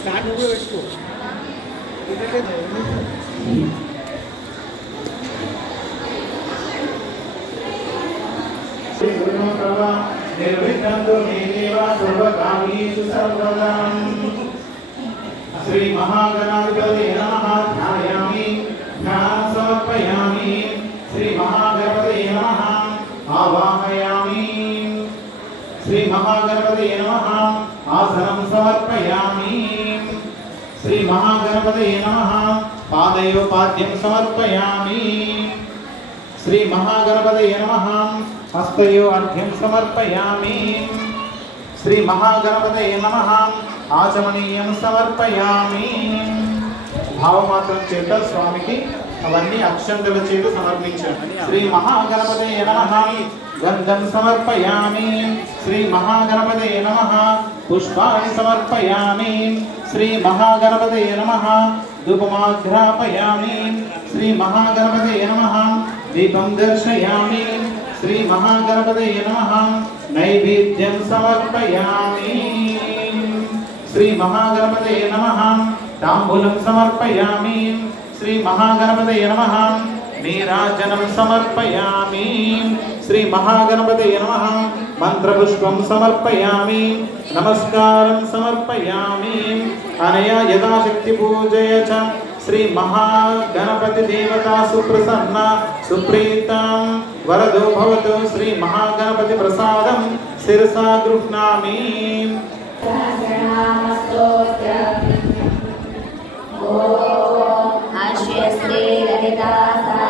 Start হবে श्री महागणाधिपति नमः ध्यायामि ध्यान समर्पयामि श्री महागणपति नमः आवाहयामि। श्री महागणपति नमः आसनं समर्पयामि। శ్రీ మహాగణపతి నమః పాదయోపాద్యం సమర్పయామి శ్రీ మహాగణపతి నమః హస్తయో అర్ఘ్యం సమర్పయామి శ్రీ మహాగణపతే నమః ఆచమనీయం సమర్పయామి భావమాత్రం చేత స్వామికి అవన్నీ అక్షంతల చేత సమర్పించాను శ్రీ మహాగణపతే నమః। గంధం సమర్పయామి. శ్రీ మహాగణపతే నమ. పుష్పాన్ని సమర్పయామి. శ్రీ మహాగణపతే నమ. ధూపమాఘ్రాపయామి. శ్రీ మహాగణపతే నమ. దీపం దర్శయామి. శ్రీ మహాగణపతే నమ. నైవేద్యం సమర్పయామి. శ్రీ మహాగణపతే నమ. తాంబూలం సమర్పయామి. శ్రీ మహాగణపతే నమ. నీరాజనం సమర్పయామి. శ్రీ మహాగణపతి నమ. మంత్రపుష్పం సమర్పయామి. నమస్కారం సమర్పయామి. అనయా యథాశక్తి పూజయ చ. శ్రీ మహాగణపతి దేవతా సుప్రసన్న సుప్రీతం. వరదో భవతు శ్రీ మహాగణపతి ప్రసాదం శిరసా గృహ్ణామి. శ్రీ లలితా సహస్రనామ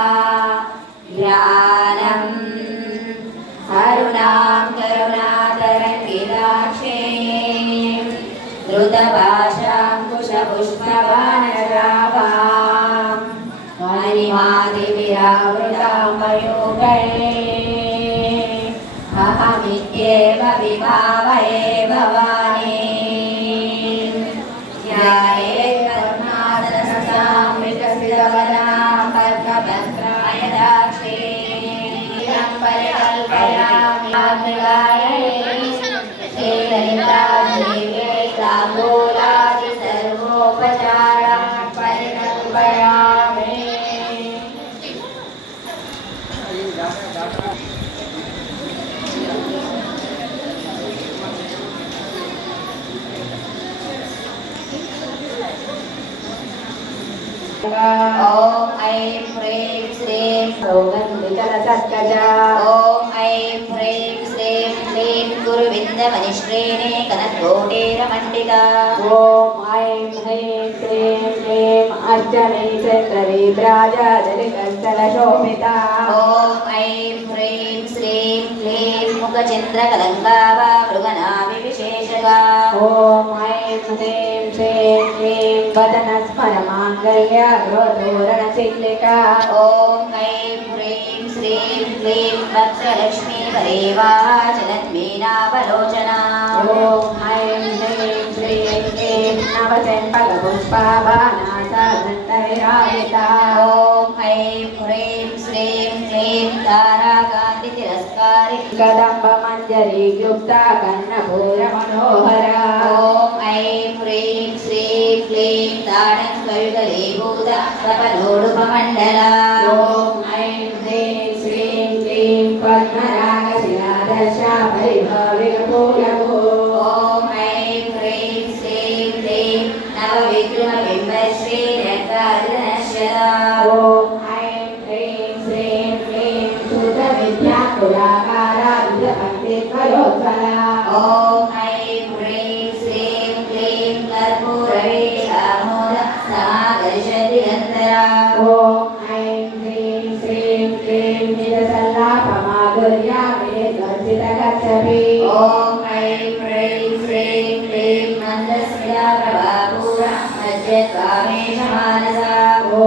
కరుణాదరసామృతసిరవనాం కల్పభద్రాయ దాక్షే పరికల్పయామి ఓం ఐం హ్రీం శ్రీం సౌగంధికలసత్కజా ఓం ఐం హ్రీం శ్రీం క్లీం గురువిందమనిశ్రేణే కనకోటేరమండిత. ఓం ఐం హ్రీం శ్రీం క్లీం అర్చనే చంద్రవిభ్రాజలికంచలశోభిత ఓం ఐం హ్రీం శ్రీం క్లీం ముఖచంద్రకలంకావా మృగనాభి విశేషగా ఓం ఐం హ్రీం శ్రీం క్లీం వదనస్మర మాంగళ్య గ్రోధోరణ చిల్లికా ఓం ఐం హ్రీం శ్రీం క్లీం వత్సలక్ష్మీ వరేవా జలన్మీనావలోచనా ఓం ఐం హ్రీం శ్రీం క్లీం నవచెంపక పుష్పాభానాస విరాజిత ఓం ఐం తిరస్కారి కదంబ మంజరి యుక్త కన్నపూర మనోహర ఓం ఐం హ్రీం శ్రీం క్లీం తాడం కഴുగలీభూత సపలోడుపమండల ఓం ఐం హ్రీం శ్రీం క్లీం పద్మరాగ శిలాదర్శ పరిభావిక పూలభూ ఓం ఐం హ్రీం శ్రీం క్లీం నవ విగ్రహ బింబశ్రీ రంగారుణశ్యదా ఓం ॐ ऐं ह्रीं श्रीं क्लीं मन्दस्मिता प्रभापूरा मध्यत्वामेशमानसा ॐ